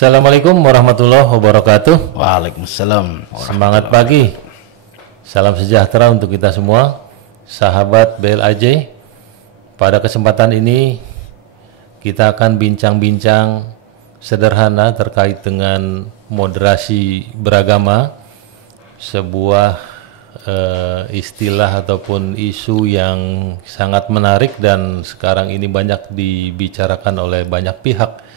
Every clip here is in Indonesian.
Assalamualaikum warahmatullahi wabarakatuh. Waalaikumsalam. Semangat pagi. Salam sejahtera untuk kita semua, sahabat BLAJ. Pada kesempatan ini kita akan bincang-bincang sederhana terkait dengan moderasi beragama, sebuah istilah ataupun isu yang sangat menarik dan sekarang ini banyak dibicarakan oleh banyak pihak.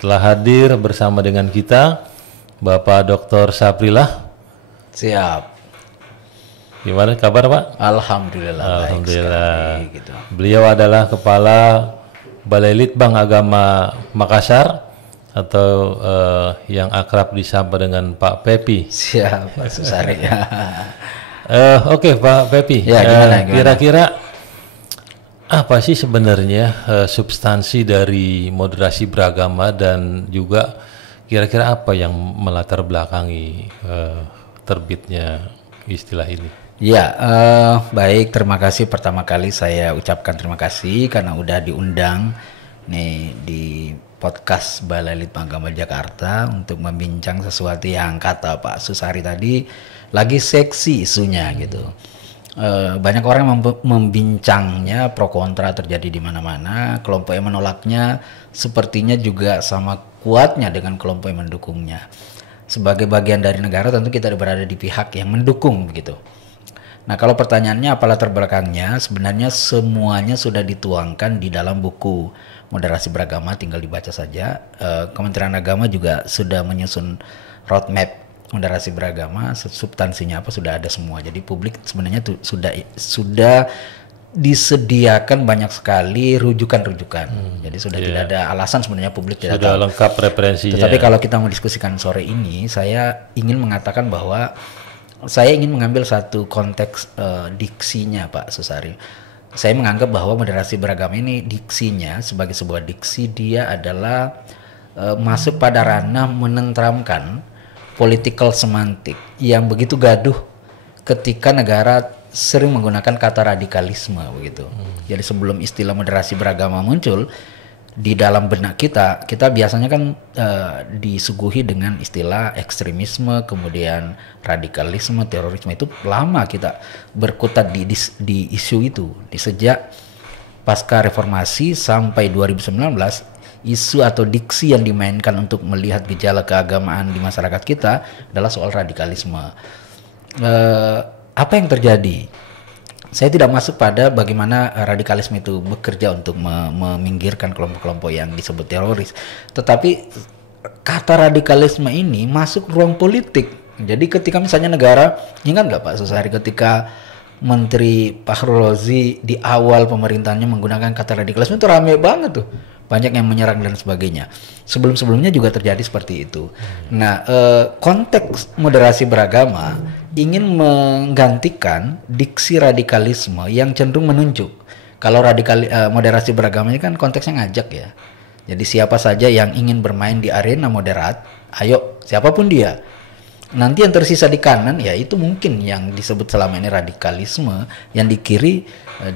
Telah hadir bersama dengan kita Bapak Dr. Saprillah. Siap. Gimana kabar Pak? Alhamdulillah. Alhamdulillah. Baik sekali, gitu. Beliau adalah Kepala Balai Litbang Agama Makassar atau yang akrab disapa dengan Pak Pepi. Siap, Pak Susari. Oke, Pak Pepi. Ya, gimana? Kira-kira apa sih sebenarnya substansi dari moderasi beragama dan juga kira-kira apa yang melatar belakangi terbitnya istilah ini? Ya, baik. Terima kasih, pertama kali saya ucapkan terima kasih karena udah diundang nih di podcast Balai Litbang Agama Jakarta untuk membincang sesuatu yang kata Pak Susari tadi lagi seksi isunya gitu. Banyak orang yang membincangnya, pro kontra terjadi di mana-mana. Kelompok yang menolaknya sepertinya juga sama kuatnya dengan kelompok yang mendukungnya. Sebagai bagian dari negara tentu kita berada di pihak yang mendukung begitu. Nah, kalau pertanyaannya apa latar belakangnya, sebenarnya semuanya sudah dituangkan di dalam buku Moderasi Beragama, tinggal dibaca saja. Kementerian Agama juga sudah menyusun roadmap moderasi beragama, substansinya apa sudah ada semua. Jadi publik sebenarnya sudah disediakan banyak sekali rujukan-rujukan. Jadi sudah tidak ada alasan sebenarnya publik tidak sudah tahu. Lengkap referensinya. Tetapi kalau kita mau diskusikan sore ini, saya ingin mengatakan bahwa saya ingin mengambil satu konteks diksinya Pak Susari. Saya menganggap bahwa moderasi beragama ini diksinya sebagai sebuah diksi dia adalah masuk pada ranah menenteramkan political semantik yang begitu gaduh ketika negara sering menggunakan kata radikalisme begitu. Jadi sebelum istilah moderasi beragama muncul di dalam benak kita biasanya kan disuguhi dengan istilah ekstremisme, kemudian radikalisme, terorisme. Itu lama kita berkutat di isu itu. Di sejak pasca reformasi sampai 2019 isu atau diksi yang dimainkan untuk melihat gejala keagamaan di masyarakat kita adalah soal radikalisme. Apa yang terjadi? Saya tidak masuk pada bagaimana radikalisme itu bekerja untuk meminggirkan kelompok-kelompok yang disebut teroris. Tetapi kata radikalisme ini masuk ruang politik. Jadi ketika misalnya negara, ingat nggak Pak Susari ketika Menteri Fakhrul Razi di awal pemerintahannya menggunakan kata radikalisme itu rame banget tuh. Banyak yang menyerang dan sebagainya. Sebelum-sebelumnya juga terjadi seperti itu. Nah, konteks moderasi beragama ingin menggantikan diksi radikalisme yang cenderung menunjuk. Kalau moderasi beragama ini kan konteksnya ngajak ya. Jadi siapa saja yang ingin bermain di arena moderat, ayo siapapun dia. Nanti yang tersisa di kanan ya itu mungkin yang disebut selama ini radikalisme, yang di kiri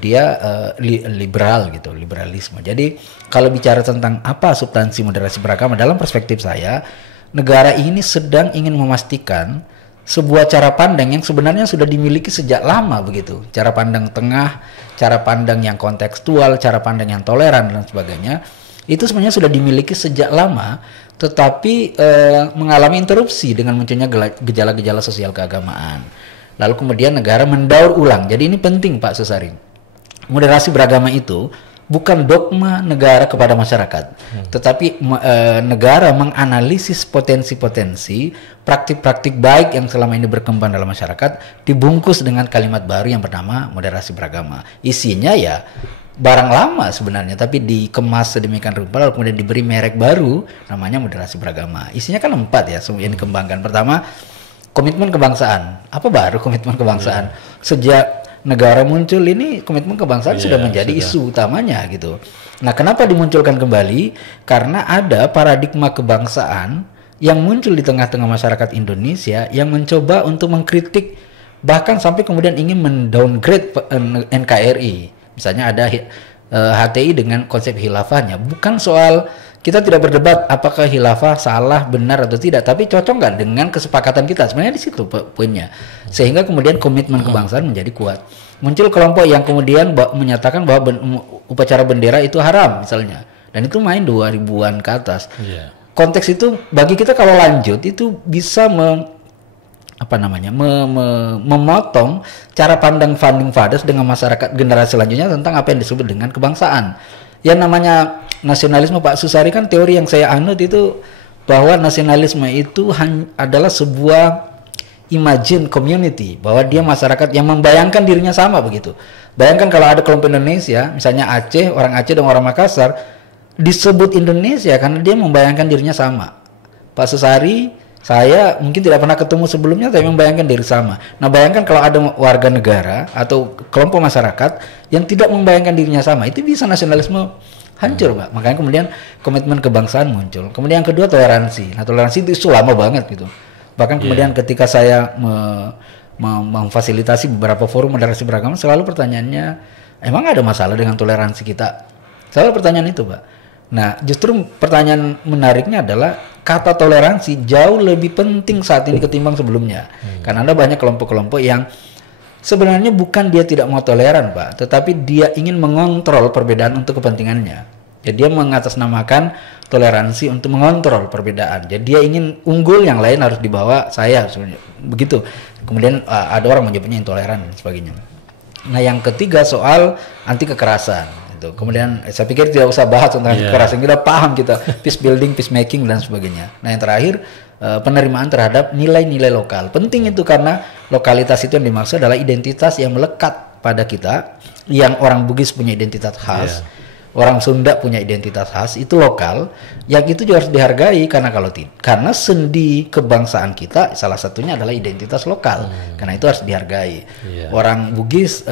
dia liberal gitu, liberalisme. Jadi kalau bicara tentang apa substansi moderasi beragama dalam perspektif saya, negara ini sedang ingin memastikan sebuah cara pandang yang sebenarnya sudah dimiliki sejak lama begitu. Cara pandang tengah, cara pandang yang kontekstual, cara pandang yang toleran dan sebagainya. Itu sebenarnya sudah dimiliki sejak lama, tetapi mengalami interupsi dengan munculnya gejala-gejala sosial keagamaan. Lalu kemudian negara mendaur ulang. Jadi ini penting Pak Susari. Moderasi beragama itu bukan dogma negara kepada masyarakat, tetapi negara menganalisis potensi-potensi praktik-praktik baik yang selama ini berkembang dalam masyarakat, dibungkus dengan kalimat baru yang bernama moderasi beragama. Isinya ya barang lama sebenarnya, tapi dikemas sedemikian rupa lalu kemudian diberi merek baru namanya moderasi beragama. Isinya kan 4 ya yang dikembangkan. Pertama, komitmen kebangsaan. Apa baru komitmen kebangsaan? Sejak negara muncul ini komitmen kebangsaan sudah menjadi isu utamanya gitu. Nah, kenapa dimunculkan kembali? Karena ada paradigma kebangsaan yang muncul di tengah-tengah masyarakat Indonesia yang mencoba untuk mengkritik bahkan sampai kemudian ingin mendowngrade NKRI. Misalnya ada HTI dengan konsep khilafahnya, bukan soal kita tidak berdebat apakah khilafah salah, benar atau tidak, tapi cocok nggak dengan kesepakatan kita. Sebenarnya di situ poinnya. Sehingga kemudian komitmen kebangsaan menjadi kuat. Muncul kelompok yang kemudian menyatakan bahwa upacara bendera itu haram misalnya. Dan itu main 2000-an ke atas. Yeah. Konteks itu bagi kita kalau lanjut itu bisa memotong cara pandang founding fathers dengan masyarakat generasi selanjutnya tentang apa yang disebut dengan kebangsaan. Yang namanya nasionalisme, Pak Susari, kan teori yang saya anut itu bahwa nasionalisme itu adalah sebuah imagine community, bahwa dia masyarakat yang membayangkan dirinya sama begitu. Bayangkan kalau ada kelompok Indonesia, misalnya Aceh, orang Aceh dan orang Makassar disebut Indonesia karena dia membayangkan dirinya sama. Pak Susari, saya mungkin tidak pernah ketemu sebelumnya tapi membayangkan diri sama. Nah, bayangkan kalau ada warga negara atau kelompok masyarakat yang tidak membayangkan dirinya sama, itu bisa nasionalisme hancur, Pak. Makanya kemudian komitmen kebangsaan muncul. Kemudian yang kedua toleransi. Nah, toleransi itu isu lama banget gitu. Bahkan kemudian ketika saya memfasilitasi beberapa forum moderasi beragama, selalu pertanyaannya, emang ada masalah dengan toleransi kita? Selalu pertanyaan itu, Pak. Nah, justru pertanyaan menariknya adalah kata toleransi jauh lebih penting saat ini ketimbang sebelumnya. Karena ada banyak kelompok-kelompok yang sebenarnya bukan dia tidak mau toleran, Pak, tetapi dia ingin mengontrol perbedaan untuk kepentingannya. Jadi dia mengatasnamakan toleransi untuk mengontrol perbedaan. Jadi dia ingin unggul, yang lain harus dibawa saya sebenarnya. Begitu. Kemudian ada orang menyebutnya intoleran dan sebagainya. Nah, yang ketiga soal anti kekerasan. Gitu. Kemudian saya pikir tidak usah bahas tentang kekerasan. Kita paham kita peace building, peacemaking dan sebagainya. Nah, yang terakhir penerimaan terhadap nilai-nilai lokal. Penting itu karena lokalitas itu yang dimaksud adalah identitas yang melekat pada kita. Yang orang Bugis punya identitas khas. Orang Sunda punya identitas khas, itu lokal, yang itu juga harus dihargai karena karena sendi kebangsaan kita salah satunya adalah identitas lokal, karena itu harus dihargai. Orang Bugis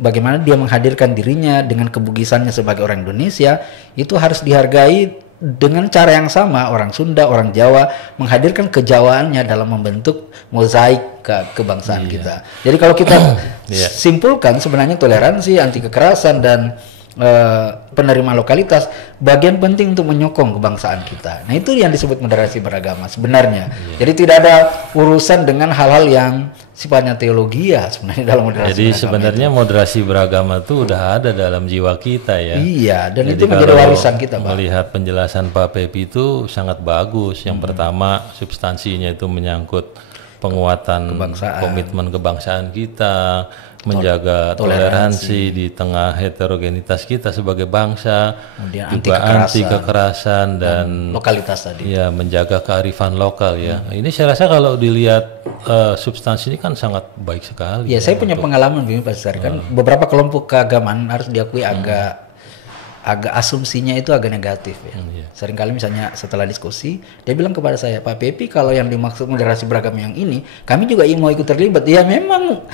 bagaimana dia menghadirkan dirinya dengan kebugisannya sebagai orang Indonesia, itu harus dihargai dengan cara yang sama. Orang Sunda, orang Jawa menghadirkan kejawaannya dalam membentuk mozaik kebangsaan kita. Jadi kalau kita simpulkan sebenarnya toleransi, anti kekerasan dan penerimaan lokalitas bagian penting untuk menyokong kebangsaan kita. Nah, itu yang disebut moderasi beragama sebenarnya. Jadi tidak ada urusan dengan hal-hal yang sifatnya teologi ya sebenarnya dalam moderasi. Jadi sebenarnya moderasi beragama itu udah ada dalam jiwa kita ya. Iya, dan jadi itu menjadi warisan kita, Pak. Melihat penjelasan Pak Pepi itu sangat bagus. Yang pertama substansinya itu menyangkut penguatan komitmen kebangsaan kita, menjaga toleransi di tengah heterogenitas kita sebagai bangsa, kemudian juga anti kekerasan dan lokalitas tadi. Ya, menjaga kearifan lokal ya. Ini saya rasa kalau dilihat substansi ini kan sangat baik sekali. Ya, saya punya pengalaman begini Pak Susari, kan beberapa kelompok keagamaan harus diakui agak asumsinya itu agak negatif ya. Seringkali misalnya setelah diskusi dia bilang kepada saya, Pak Pepi, kalau yang dimaksud moderasi beragama yang ini, kami juga mau ikut terlibat. Ya memang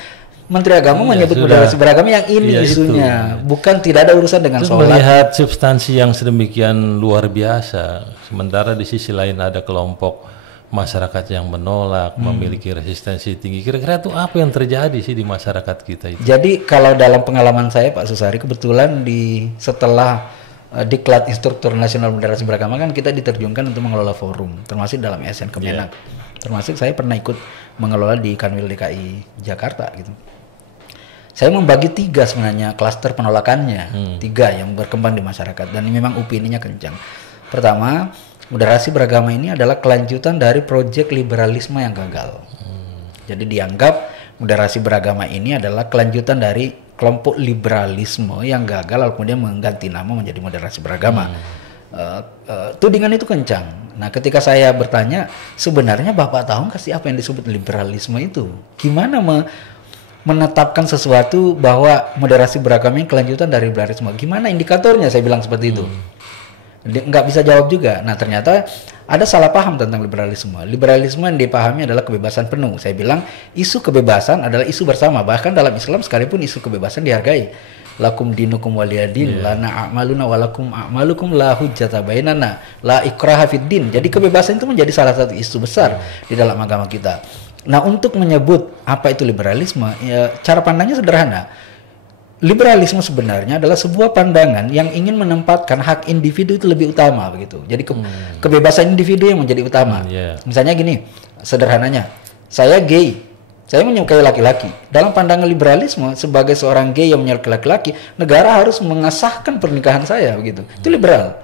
Menteri Agama menyebut moderasi beragama yang ini isunya, bukan tidak ada urusan dengan sholat. Melihat substansi yang sedemikian luar biasa, sementara di sisi lain ada kelompok masyarakat yang menolak, memiliki resistensi tinggi. Kira-kira itu apa yang terjadi sih di masyarakat kita itu? Jadi kalau dalam pengalaman saya Pak Susari, kebetulan setelah diklat instruktur nasional moderasi beragama kan kita diterjunkan untuk mengelola forum, termasuk dalam ASN Kemenak. Termasuk saya pernah ikut mengelola di Kanwil DKI Jakarta gitu. Saya membagi 3 sebenarnya klaster penolakannya, 3 yang berkembang di masyarakat dan memang opininya kencang. Pertama, moderasi beragama ini adalah kelanjutan dari proyek liberalisme yang gagal. Jadi dianggap moderasi beragama ini adalah kelanjutan dari kelompok liberalisme yang gagal lalu kemudian mengganti nama menjadi moderasi beragama. Tudingan itu kencang. Nah, ketika saya bertanya, sebenarnya Bapak tahu nggak sih apa yang disebut liberalisme itu? Gimana menetapkan sesuatu bahwa moderasi beragama yang kelanjutan dari liberalisme? Gimana indikatornya? Saya bilang seperti itu. Nggak bisa jawab juga. Nah, ternyata ada salah paham tentang liberalisme. Liberalisme yang dipahami adalah kebebasan penuh. Saya bilang isu kebebasan adalah isu bersama. Bahkan dalam Islam sekalipun isu kebebasan dihargai. Lakum dinukum waliyadin, lana a'maluna walakum a'malukum la hujjata bainana, la ikraha fid din. Jadi kebebasan itu menjadi salah satu isu besar di dalam agama kita. Nah, untuk menyebut apa itu liberalisme, ya, cara pandangnya sederhana. liberalisme sebenarnya adalah sebuah pandangan yang ingin menempatkan hak individu itu lebih utama begitu. Jadi kebebasan individu yang menjadi utama. Misalnya gini, sederhananya, saya gay, saya menyukai laki-laki. Dalam pandangan liberalisme, sebagai seorang gay yang menyukai laki-laki, negara harus mengesahkan pernikahan saya begitu. Itu liberal.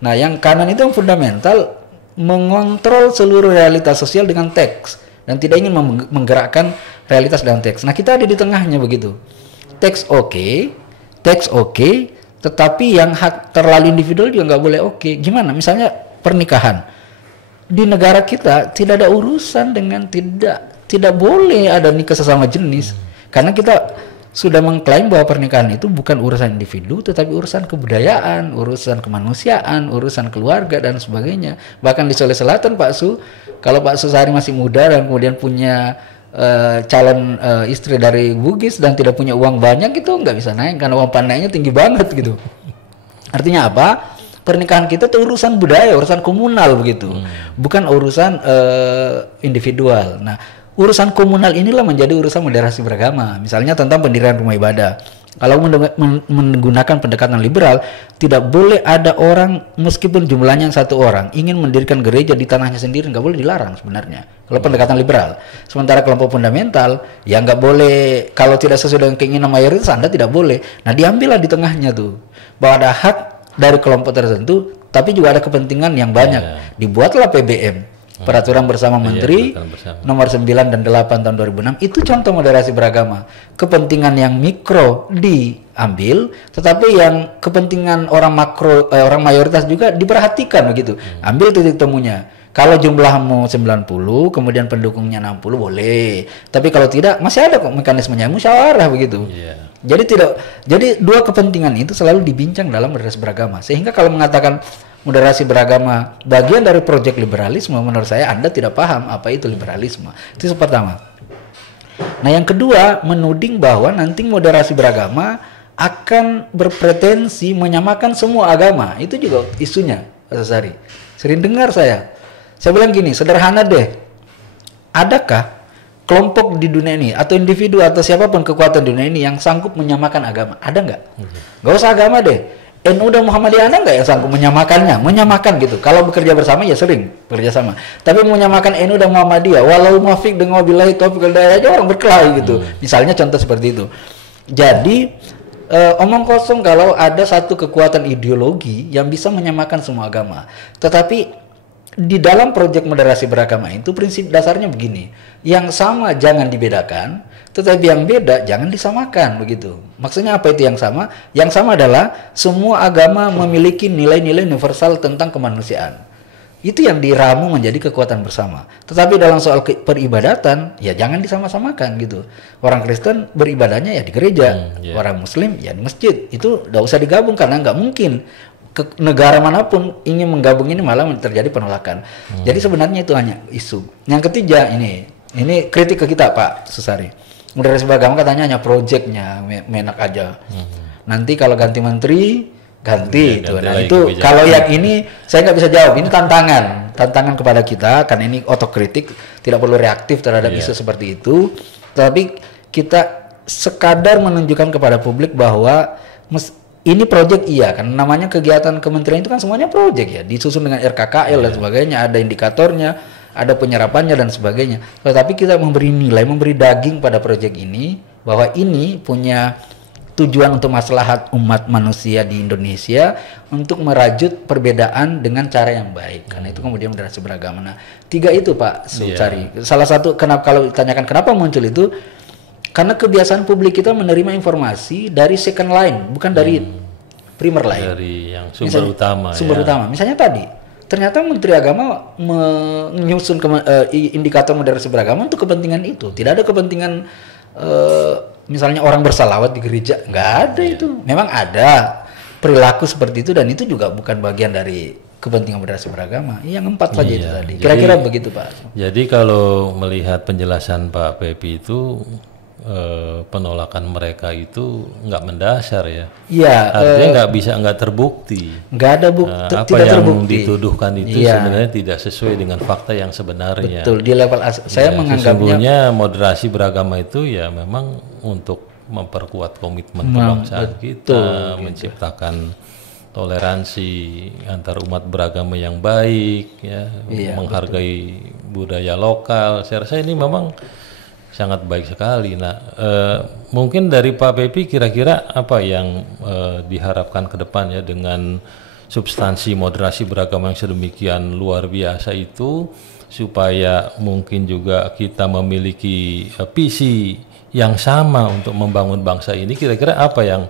Nah, yang kanan itu yang fundamental, mengontrol seluruh realitas sosial dengan teks dan tidak ingin menggerakkan realitas dengan teks. Nah, kita ada di tengahnya begitu. Teks oke, tetapi yang hak terlalu individual juga nggak boleh oke. Gimana? Misalnya pernikahan di negara kita tidak ada urusan dengan tidak boleh ada nikah sesama jenis, karena kita sudah mengklaim bahwa pernikahan itu bukan urusan individu, tetapi urusan kebudayaan, urusan kemanusiaan, urusan keluarga dan sebagainya. Bahkan di Sulawesi Selatan, Pak Su, kalau Pak Susari masih muda dan kemudian punya calon istri dari Bugis dan tidak punya uang banyak, itu nggak bisa naik karena uang pandainya tinggi banget gitu. Artinya apa? Pernikahan kita itu urusan budaya, urusan komunal begitu, bukan urusan individual. Nah, urusan komunal inilah menjadi urusan moderasi beragama. Misalnya tentang pendirian rumah ibadah. Kalau menggunakan pendekatan liberal, tidak boleh ada orang meskipun jumlahnya satu orang ingin mendirikan gereja di tanahnya sendiri, nggak boleh, dilarang sebenarnya. Kalau pendekatan liberal. Sementara kelompok fundamental, ya nggak boleh, kalau tidak sesuai dengan keinginan mayoritas, Anda tidak boleh. Nah, diambillah di tengahnya tuh, bahwa ada hak dari kelompok tertentu, tapi juga ada kepentingan yang banyak. Dibuatlah PBM. Peraturan Bersama Menteri nomor 9 dan 8 tahun 2006, itu contoh moderasi beragama. Kepentingan yang mikro diambil, tetapi yang kepentingan orang makro, orang mayoritas juga diperhatikan begitu. Ambil titik temunya. Kalau jumlahmu 90, kemudian pendukungnya 60, boleh. Tapi kalau tidak, masih ada kok mekanismenya, musyawarah begitu. Jadi dua kepentingan itu selalu dibincang dalam moderasi beragama. Sehingga kalau mengatakan moderasi beragama bagian dari proyek liberalisme, menurut saya Anda tidak paham apa itu liberalisme. Itu pertama. Nah, yang kedua, menuding bahwa nanti moderasi beragama akan berpretensi menyamakan semua agama. Itu juga isunya, Pak Susari. Sering dengar saya bilang gini, sederhana deh, adakah kelompok di dunia ini atau individu atau siapapun kekuatan di dunia ini yang sanggup menyamakan agama? Ada nggak? Nggak usah agama deh. NU dan Muhammadiyah ada nggak yang sanggup menyamakan gitu. Kalau bekerja bersama ya sering bekerja sama. Tapi menyamakan NU dan Muhammadiyah, walau muafiq dengan wabillahi taufiq wal hidayah, aja orang berkelahi gitu. Misalnya contoh seperti itu. Jadi omong kosong kalau ada satu kekuatan ideologi yang bisa menyamakan semua agama. Tetapi di dalam proyek moderasi beragama itu prinsip dasarnya begini, yang sama jangan dibedakan, tetapi yang beda jangan disamakan begitu. Maksudnya apa itu yang sama? Yang sama adalah semua agama memiliki nilai-nilai universal tentang kemanusiaan. Itu yang diramu menjadi kekuatan bersama. Tetapi dalam soal peribadatan, ya jangan disama-samakan gitu. Orang Kristen beribadahnya ya di gereja, orang Muslim ya di masjid. Itu nggak usah digabung karena nggak mungkin. Negara manapun ingin menggabung ini malah terjadi penolakan. Jadi sebenarnya itu hanya isu. Yang ketiga ini kritik ke kita, Pak Susari. Moderasi beragama katanya hanya proyeknya menak aja. Nanti kalau ganti menteri ganti itu. Nah itu kalau yang ini saya nggak bisa jawab. Ini tantangan kepada kita karena ini otokritik, tidak perlu reaktif terhadap isu seperti itu. Tapi kita sekadar menunjukkan kepada publik bahwa ini proyek karena namanya kegiatan kementerian itu kan semuanya proyek ya, disusun dengan RKKL dan sebagainya, ada indikatornya, ada penyerapannya dan sebagainya. Tetapi kita memberi nilai, memberi daging pada proyek ini, bahwa ini punya tujuan untuk maslahat umat manusia di Indonesia untuk merajut perbedaan dengan cara yang baik. Karena itu kemudian moderasi beragama. Nah, tiga itu Pak Susari. Salah satu kalau ditanyakan kenapa muncul itu, karena kebiasaan publik kita menerima informasi dari second line, bukan dari primer line. Dari yang sumber utama. Sumber utama. Misalnya tadi, ternyata Menteri Agama menyusun indikator moderasi beragama untuk kepentingan itu. Tidak ada kepentingan misalnya orang bersalawat di gereja, nggak ada itu. Memang ada perilaku seperti itu dan itu juga bukan bagian dari kepentingan moderasi beragama. Yang 4 saja itu tadi. Kira-kira begitu Pak. Jadi kalau melihat penjelasan Pak Pepi itu, penolakan mereka itu nggak mendasar ya. Iya. Artinya nggak terbukti. Nggak ada bukti. Apa tidak yang terbukti. dituduhkan itu sebenarnya tidak sesuai dengan fakta yang sebenarnya. Betul. Di level saya menganggapnya sesungguhnya moderasi beragama itu ya memang untuk memperkuat komitmen kebangsaan kita, gitu. menciptakan toleransi antar umat beragama yang baik, ya, menghargai budaya lokal. Saya rasa ini memang sangat baik sekali. Nah, mungkin dari Pak Pepi kira-kira apa yang diharapkan ke depan ya dengan substansi moderasi beragama yang sedemikian luar biasa itu, supaya mungkin juga kita memiliki visi yang sama untuk membangun bangsa ini. Kira-kira apa yang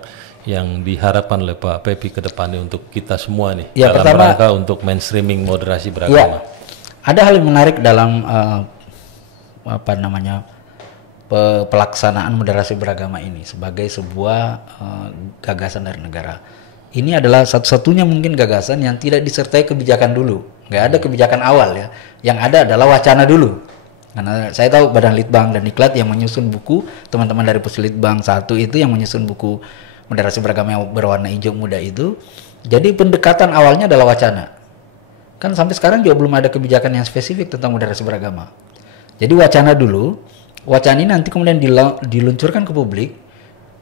diharapkan oleh Pak Pepi ke depannya untuk kita semua nih, ya, dalam pertama, rangka untuk mainstreaming moderasi beragama? Ya, ada hal yang menarik dalam pelaksanaan moderasi beragama ini sebagai sebuah gagasan dari negara. Ini adalah satu-satunya mungkin gagasan yang tidak disertai kebijakan dulu. Nggak ada kebijakan awal ya. Yang ada adalah wacana dulu. Karena saya tahu Badan Litbang dan Diklat yang menyusun buku, teman-teman dari Puslitbang 1 itu yang menyusun buku moderasi beragama yang berwarna hijau muda itu. Jadi pendekatan awalnya adalah wacana. Kan sampai sekarang juga belum ada kebijakan yang spesifik tentang moderasi beragama. Jadi wacana dulu. Wacana ini nanti kemudian diluncurkan ke publik.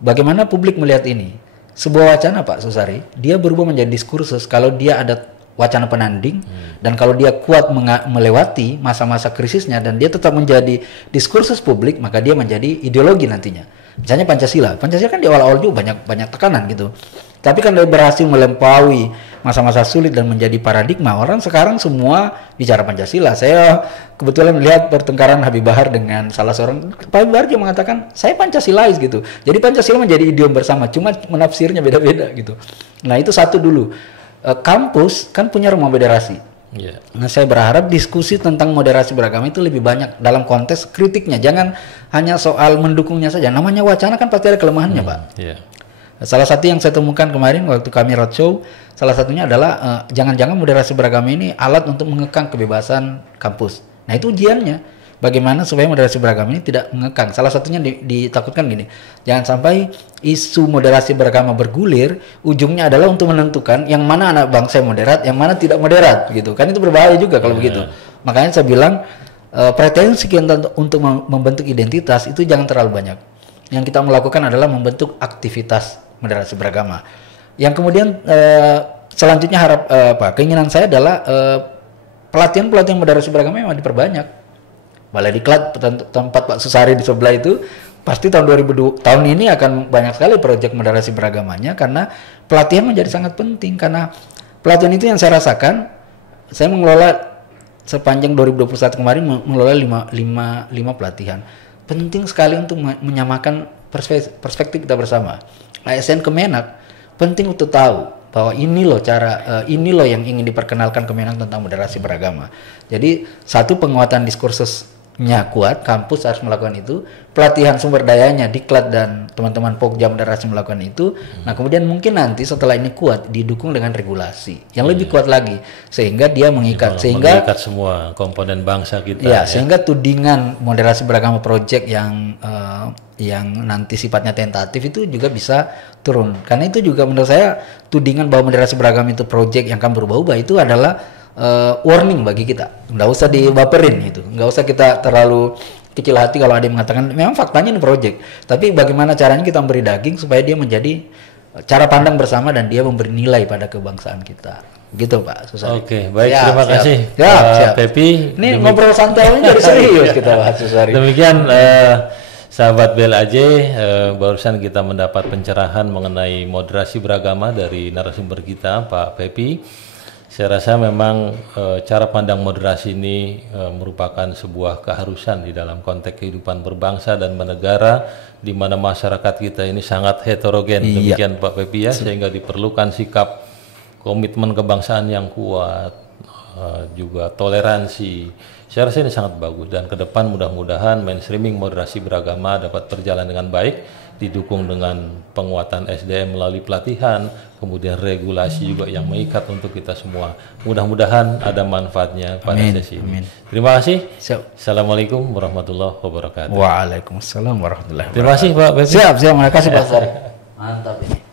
Bagaimana publik melihat ini? Sebuah wacana, Pak Susari, dia berubah menjadi diskursus kalau dia ada wacana penanding, dan kalau dia kuat melewati masa-masa krisisnya dan dia tetap menjadi diskursus publik, maka dia menjadi ideologi nantinya. Misalnya Pancasila kan di awal-awal juga banyak tekanan gitu. Tapi kan dia berhasil melampaui masa-masa sulit dan menjadi paradigma. Orang sekarang semua bicara Pancasila. Saya kebetulan melihat pertengkaran Habib Bahar dengan salah seorang, Pak Habib Bahar juga mengatakan saya Pancasilais gitu. Jadi Pancasila menjadi idiom bersama, cuma menafsirnya beda-beda gitu. Nah itu satu dulu. Kampus kan punya rumah moderasi. Yeah. Nah saya berharap diskusi tentang moderasi beragama itu lebih banyak dalam konteks kritiknya. Jangan hanya soal mendukungnya saja. Namanya wacana kan pasti ada kelemahannya, Pak. Yeah. Salah satu yang saya temukan kemarin waktu kami roadshow, salah satunya adalah jangan-jangan moderasi beragama ini alat untuk mengekang kebebasan kampus. Nah itu ujiannya, bagaimana supaya moderasi beragama ini tidak mengekang. Salah satunya ditakutkan gini, jangan sampai isu moderasi beragama bergulir, ujungnya adalah untuk menentukan yang mana anak bangsa yang moderat, yang mana tidak moderat, gitu. Kan itu berbahaya juga kalau begitu. Makanya saya bilang pretensi kita untuk membentuk identitas itu jangan terlalu banyak. Yang kita melakukan adalah membentuk aktivitas moderasi beragama. Yang kemudian selanjutnya keinginan saya adalah pelatihan moderasi beragama memang diperbanyak. Balai Diklat tempat Pak Susari di sebelah itu pasti tahun ini akan banyak sekali proyek moderasi beragamanya, karena pelatihan menjadi sangat penting. Karena pelatihan itu yang saya rasakan, saya mengelola sepanjang 2021 kemarin mengelola 5 pelatihan. Penting sekali untuk menyamakan perspektif kita bersama. ASN Kemenak penting untuk tahu bahwa ini loh yang ingin diperkenalkan Kemenak tentang moderasi beragama. Jadi satu, penguatan diskursusnya kuat, kampus harus melakukan itu. Pelatihan sumber dayanya Diklat dan teman-teman Pokja moderasi melakukan itu. Nah kemudian mungkin nanti setelah ini kuat didukung dengan regulasi yang lebih kuat lagi, sehingga dia mengikat semua komponen bangsa kita. Ya, sehingga tudingan moderasi beragama project yang nanti sifatnya tentatif itu juga bisa turun. Karena itu juga menurut saya tudingan bahwa moderasi beragama itu project yang akan berubah-ubah itu adalah warning bagi kita. Nggak usah dibaperin gitu, nggak usah kita terlalu kecil hati kalau ada yang mengatakan memang faktanya ini project. Tapi bagaimana caranya kita memberi daging supaya dia menjadi cara pandang bersama dan dia memberi nilai pada kebangsaan kita. Gitu Pak Susari. Oke, baik, terima kasih Pak Pepi. Ini ngobrol santai ini jadi serius kita Pak Susari. Demikian sahabat BLAJ, barusan kita mendapat pencerahan mengenai moderasi beragama dari narasumber kita Pak Pepi. Saya rasa memang cara pandang moderasi ini merupakan sebuah keharusan di dalam konteks kehidupan berbangsa dan bernegara, di mana masyarakat kita ini sangat heterogen. Demikian Pak Pepi ya, sehingga diperlukan sikap komitmen kebangsaan yang kuat, juga toleransi. Saya rasa ini sangat bagus, dan ke depan mudah-mudahan mainstreaming moderasi beragama dapat berjalan dengan baik, didukung dengan penguatan SDM melalui pelatihan, kemudian regulasi juga yang mengikat untuk kita semua. Mudah-mudahan ada manfaatnya pada sesi ini. Terima kasih. Assalamualaikum warahmatullahi wabarakatuh. Waalaikumsalam warahmatullahi wabarakatuh. Terima kasih Pak Pepi. Siap, terima kasih Pak Sari. Mantap ini.